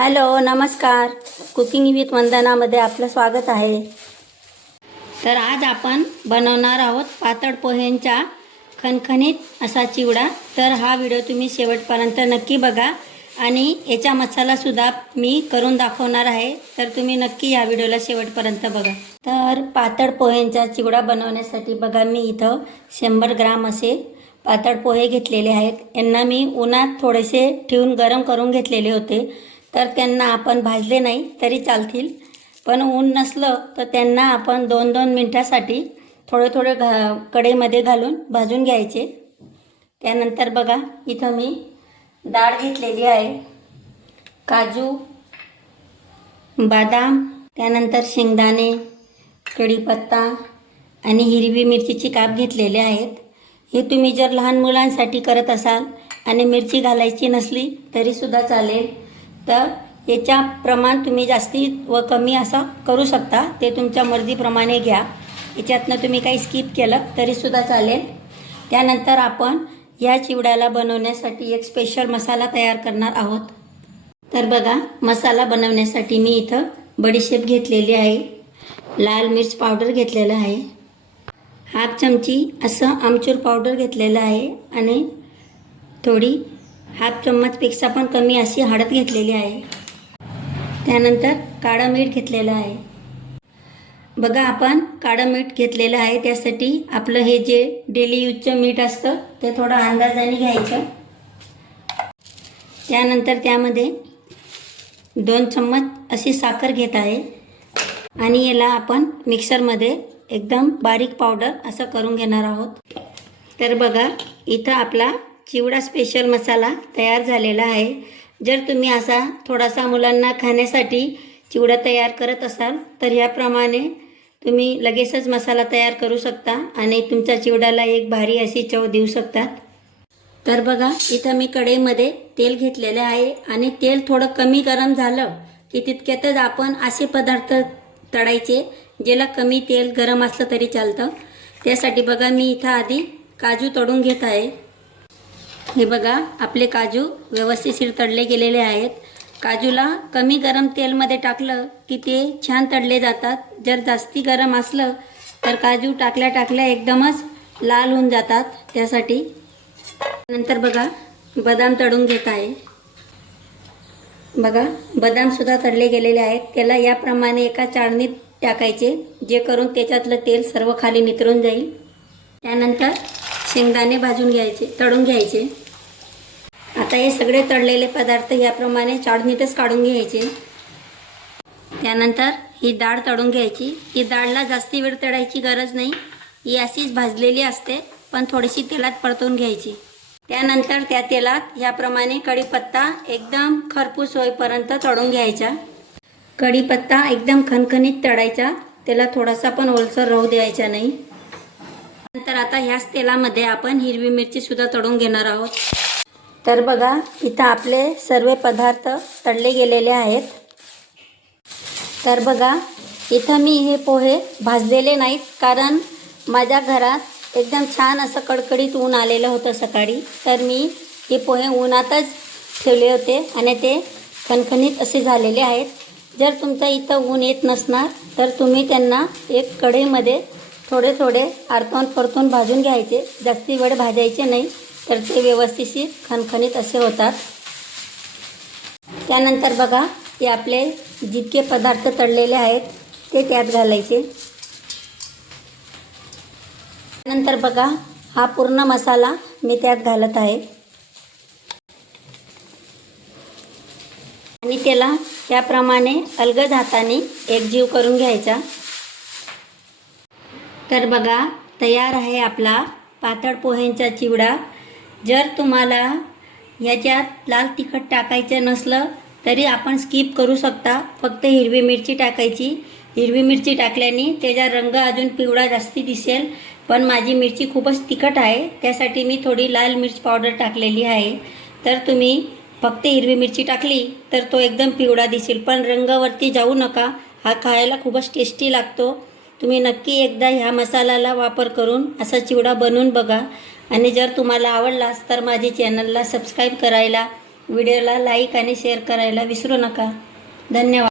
Hello नमस्कार. Cooking with वंदनामध्ये आपलं स्वागत आहे. तर आज आपण बनवणार आहोत पातळ पोह्यांचा खणखणीत असा चिवडा. तर हा व्हिडिओ तुम्ही शेवटपर्यंत नक्की बघा आणि याचा मसालासुद्धा मी करून दाखवणार आहे. तर तुम्ही नक्की या व्हिडिओला शेवटपर्यंत बघा. तर पातळ पोह्यांचा चिवडा बनवण्यासाठी बघा मी इथं शंभर ग्राम असे पातळ पोहे घेतलेले आहेत. यांना मी उन्हात थोडेसे ठेवून गरम करून घेतलेले होते. तर त्यांना आपण भाजले नाही तरी चालतील. पण ऊन नसलं तर त्यांना आपण दोन दोन मिनटासाठी थोडे थोडे घा कढईमध्ये घालून भाजून घ्यायचे. त्यानंतर बघा इथं मी डाळ घेतलेली आहे. काजू बदाम त्यानंतर शेंगदाणे कढीपत्ता आणि हिरवी मिरचीची काप घेतलेले आहेत. हे तुम्ही जर लहान मुलांसाठी करत असाल आणि मिरची घालायची नसली तरीसुद्धा चालेल. तर याच्या प्रमाण तुम्ही जास्ती व कमी असं करू शकता. ते तुमच्या मर्जीप्रमाणे घ्या. याच्यातनं तुम्ही काही स्किप केलं तरीसुद्धा चालेल. त्यानंतर आपण या चिवड्याला बनवण्यासाठी एक स्पेशल मसाला तयार करणार आहोत. तर बघा मसाला बनवण्यासाठी मी इथं बडीशेप घेतलेली आहे. लाल मिर्च पावडर घेतलेलं आहे. हाफ चमची असं आमचूर पावडर घेतलेलं आहे. आणि थोडी हाफ चम्मचपेक्षा पण कमी अशी हळद घेतलेली आहे. त्यानंतर काळं मीठ घेतलेलं आहे. बघा आपण काळं मीठ घेतलेलं आहे त्यासाठी आपलं हे जे डेली यूजचं मीठ असतं ते थोडं अंदाजाने घ्यायचं. त्यानंतर त्यामध्ये दोन चम्मच अशी साखर घेत आहे. आणि याला आपण मिक्सरमध्ये एकदम बारीक पावडर असं करून घेणार आहोत. तर बघा इथं आपला चिवडा स्पेशल मसाला तयार झालेला आहे. जर तुम्ही असा थोडासा मुलांना खाण्यासाठी चिवडा तयार करत असाल तर ह्याप्रमाणे तुम्ही लगेचच मसाला तयार करू शकता आणि तुमच्या चिवड्याला एक भारी अशी चव देऊ शकतात तर बघा इथं मी कढईमध्ये तेल घेतलेले आहे आणि तेल थोडं कमी गरम झालं की तितक्यातच आपण असे पदार्थ तळायचे ज्याला कमी तेल गरम असलं तरी चालतं. त्यासाठी बघा मी इथं आधी काजू तळून घेत आहे. हे बघा आपले काजू व्यवस्थितशीर तळले गेलेले आहेत. काजूला कमी गरम तेलमध्ये टाकलं की ते छान तडले जातात. जर जास्ती गरम असलं तर काजू टाकल्या टाकल्या एकदमच लाल होऊन जातात. त्यासाठी नंतर बघा बदाम तळून घेत आहे. बघा बदामसुद्धा तळले गेलेले आहेत. त्याला याप्रमाणे एका चाळणीत टाकायचे जे करून त्याच्यातलं तेल सर्व खाली नितरून जाईल. त्यानंतर शेंगदाणे भाजून घ्यायचे तळून घ्यायचे. आता हे सगळे तळलेले पदार्थ याप्रमाणे चाळणीतच काढून घ्यायचे. त्यानंतर ही डाळ तळून घ्यायची. ही डाळला जास्ती वेळ तळायची गरज नाही. ही अशीच भाजलेली असते पण थोडीशी तेलात परतून घ्यायची. त्यानंतर त्या तेलात याप्रमाणे कढीपत्ता एकदम खरपूस होईपर्यंत तळून घ्यायचा. कढीपत्ता एकदम खणखणीत तळायचा. त्याला थोडासा पण ओलसर राहू द्यायचा नाही. नंतर आता ह्याच तेलामध्ये आपण हिरवी मिरची सुद्धा तळून घेणार आहोत. तर बघा इथं आपले सर्व पदार्थ तळले गेलेले आहेत. तर बघा इथं मी हे पोहे भाजलेले नाहीत कारण माझ्या घरात एकदम छान असं कडकडीत ऊन आलेलं होतं सकाळी. तर मी हे पोहे उन्हातच ठेवले होते आणि ते खणखणीत असे झालेले आहेत. जर तुमचं इथं ऊन येत नसणार तर तुम्ही त्यांना एक कढईमध्ये थोडे थोडे आरतून परतून भाजून घ्यायचे. जास्ती वेळ भाजायचे नाही तर ते व्यवस्थित खणखणीत असे होतात. त्यानंतर बघा ते आपले जितके पदार्थ तळलेले आहेत ते त्यात घालायचे. त्यानंतर बघा हा पूर्ण मसाला मी त्यात घालत आहे. आणि त्याला त्याप्रमाणे अलगद हाताने एकजीव करून घ्यायचा. तर बघा तयार आहे आपला पातळ पोह्यांचा चिवडा. जर तुम्हाला ह्याच्यात लाल तिखट टाकायचं नसलं तरी आपण स्किप करू शकता. फक्त हिरवी मिरची टाकायची. हिरवी मिरची टाकल्याने त्याचा रंग अजून पिवळा जास्ती दिसेल. पण माझी मिरची खूपच तिखट आहे. त्यासाठी मी थोडी लाल मिर्च पावडर टाकलेली आहे. तर तुम्ही फक्त हिरवी मिरची टाकली तर तो एकदम पिवळा दिसेल. पण रंगावरती जाऊ नका. हा खायला खूपच टेस्टी लागतो. तुम्ही नक्की एकदा ह्या मसाल्याला वापर करून असा चिवडा बनवून बघा. आणि जर तुम्हाला आवडलास तर माझे चॅनलला सबस्क्राईब करायला व्हिडिओला लाईक आणि शेअर करायला विसरू नका. धन्यवाद.